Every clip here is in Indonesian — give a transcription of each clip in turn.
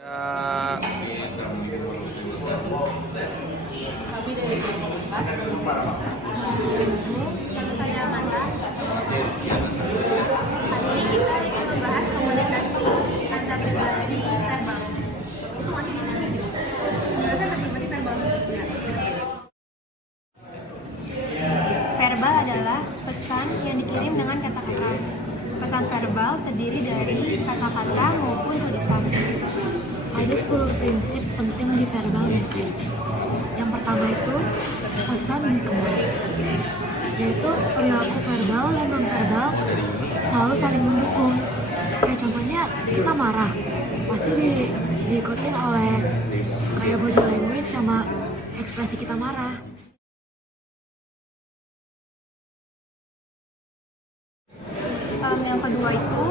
Ya, Kami dari Kementerian saya Amanda. Hari ini kita ingin membahas komunikasi antar pribadi verbal. Itu masih bahasa antar pribadi verbal. Verbal adalah pesan yang dikirim dengan kata-kata. Pesan verbal terdiri dari kata-kata maupun tulisan. Ada 10 prinsip penting di verbal message. Yang pertama itu pesan dikemas, yaitu perilaku verbal dan non-verbal selalu saling mendukung. Kayak contohnya kita marah, pasti diikutin oleh kayak body language sama ekspresi kita marah. Yang kedua itu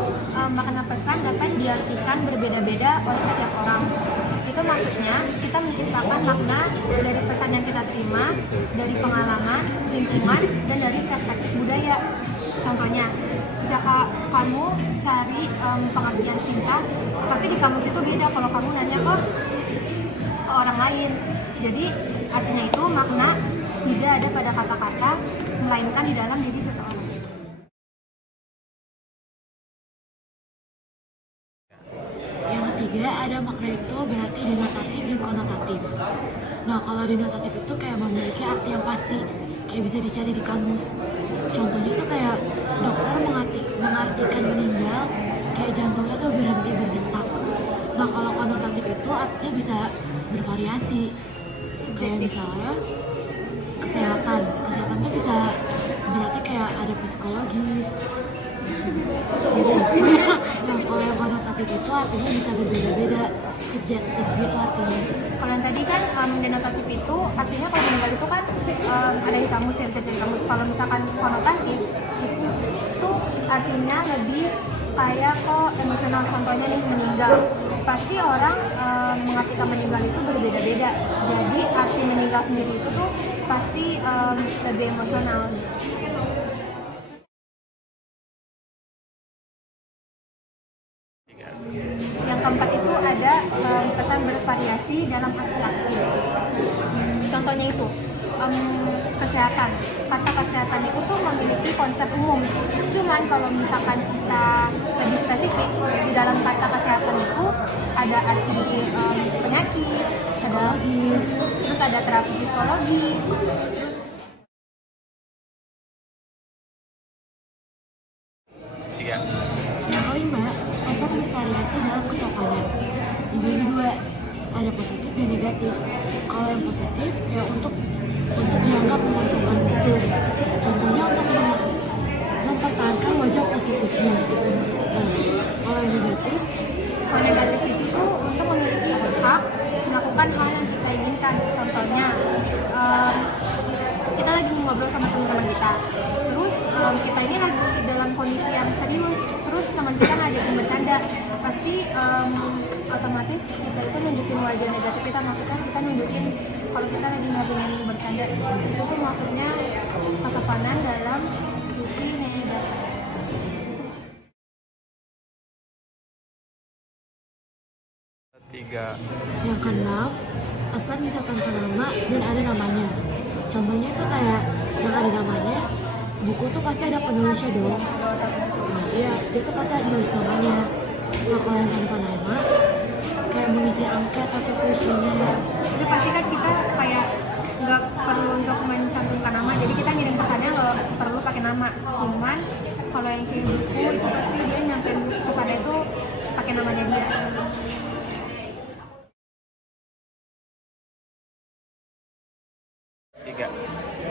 makna pesan dapat diartikan berbeda-beda oleh setiap orang. Itu maksudnya kita menciptakan makna dari pesan yang kita terima, dari pengalaman, lingkungan, dan dari perspektif budaya. Contohnya, jika kamu cari pengertian cinta, pasti di kamus itu beda kalau kamu nanya ke orang lain. Jadi artinya itu makna tidak ada pada kata-kata, melainkan di dalam diri seseorang. Yang ketiga ada makna itu berarti denotatif dan konotatif. Nah kalau denotatif itu kayak memiliki arti yang pasti, kayak bisa dicari di kamus. Contohnya tuh kayak dokter mengartikan meninggal, kayak jantungnya tuh berhenti berdetak. Nah kalau konotatif itu artinya bisa bervariasi. Kayak misalnya kesehatan tuh bisa berarti kayak ada psikologis. Nah kalau yang konotatif itu artinya bisa berbeda-beda, subjektif gitu artinya. Kalau yang tadi kan denotatif itu artinya kalau meninggal itu kan ada di kamus ya, bisa di kamus. Kalau misalkan konotatif itu artinya lebih kayak kok emosional. Contohnya nih meninggal, pasti orang mengartikan meninggal itu berbeda-beda. Jadi arti meninggal sendiri itu tuh pasti lebih emosional. Yang keempat itu ada pesan bervariasi dalam abstraksi. Contohnya itu kesehatan. Kata kesehatan itu tuh memiliki konsep umum. Cuman kalau misalkan kita lebih spesifik, di dalam kata kesehatan itu ada arti penyakit, psikologis, terus ada terapi psikologi, terus Yang kelima, pesan bervariasi dalam kesopanan. Dibagi dua, ada positif dan negatif. Kalau yang positif kayak untuk dianggap menguntungkan gitu. Contohnya untuk mempertahankan wajah positifnya. Nah, kalau yang negatif, kalau negatif itu tuh untuk memiliki hak melakukan hal yang kita inginkan. Contohnya kita lagi ngobrol sama teman-teman kita, terus kita ini lagi dalam kondisi yang serius, terus teman kita ngajakin bercanda, pasti otomatis kita itu nunjukin wajah negatif kita. Maksudnya kita nunjukin kalau kita lagi nggak pengen bercanda. Itu tuh maksudnya kesopanan dalam sisi negatif. yang keenam, pesan bisa tanpa nama dan ada namanya. Contohnya itu kayak yang ada namanya, buku tuh pasti ada penulisnya dong. Nah, iya, dia tuh pasti ada nulis namanya. Nah, kalau yang tanpa nama, kayak mengisi angket atau kuesioner. Itu pasti kan kita kayak nggak perlu untuk mencantumkan nama, jadi kita ngirim pesannya nggak perlu pakai nama. Cuman kalau yang kirim buku itu pasti dia nyampein pesannya itu pakai namanya dia.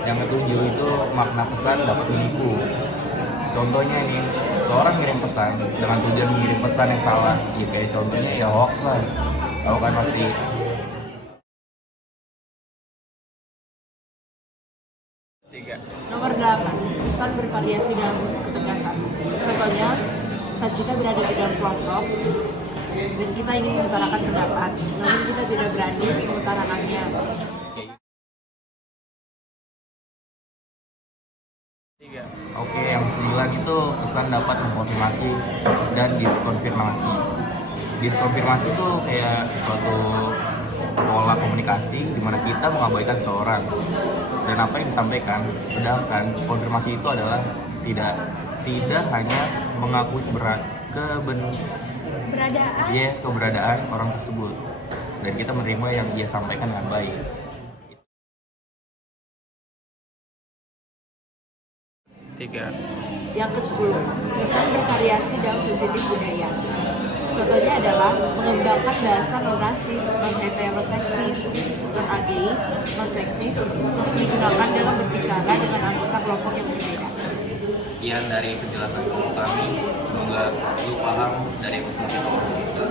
yang ketujuh itu makna pesan dapat menipu. Contohnya nih, seorang ngirim pesan dengan tujuan mengirim pesan yang salah. Ya kayak contohnya ya hoax lah. Tahu kan pasti. Nomor 8, pesan bervariasi dalam ketegasan. Contohnya, saat kita berada di dalam kelompok dan kita ingin mengutarakan pendapat, namun kita tidak berani mengutarakannya. Oke, yang 9 itu pesan dapat memotivasi dan diskonfirmasi. Diskonfirmasi itu kayak suatu pola komunikasi di mana kita mengabaikan seorang dan apa yang disampaikan, sedangkan konfirmasi itu adalah tidak hanya mengakui Keberadaan. keberadaan orang tersebut dan kita menerima yang dia sampaikan dengan baik. Tiga. Yang ke-10, pesan bervariasi dalam sensitif budaya. Contohnya adalah mengembangkan bahasa non-rasis, non-heteroseksis, non-ageis, non-seksis untuk digunakan dalam berbicara dengan anggota kelompok yang berbeda. Sekian dari penjelasan kami, semoga lu paham dari episode kita.